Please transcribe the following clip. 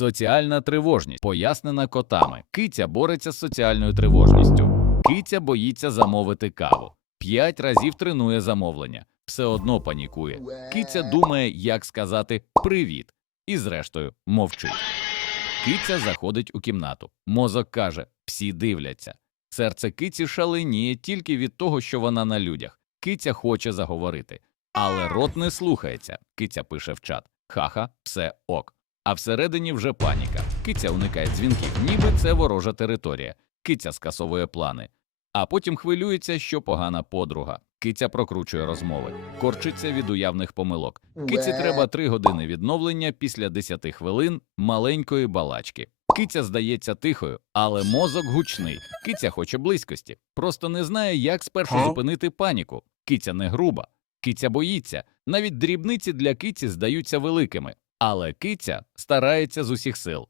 Соціальна тривожність пояснена котами. Киця бореться з соціальною тривожністю. Киця боїться замовити каву. П'ять разів тренує замовлення. Все одно панікує. Киця думає, як сказати привіт, і зрештою мовчить. Киця заходить у кімнату. Мозок каже: всі дивляться. Серце киці шаленіє тільки від того, що вона на людях. Киця хоче заговорити, але рот не слухається. Киця пише в чат: Ха-ха, все ок. А всередині вже паніка. Киця уникає дзвінків, ніби це ворожа територія. Киця скасовує плани. А потім хвилюється, що погана подруга. Киця прокручує розмови, корчиться від уявних помилок. Киці треба три години відновлення після 10 хвилин маленької балачки. Киця здається тихою, але мозок гучний. Киця хоче близькості, просто не знає, як спершу зупинити паніку. Киця не груба, киця боїться. Навіть дрібниці для киці здаються великими, але киця старається з усіх сил.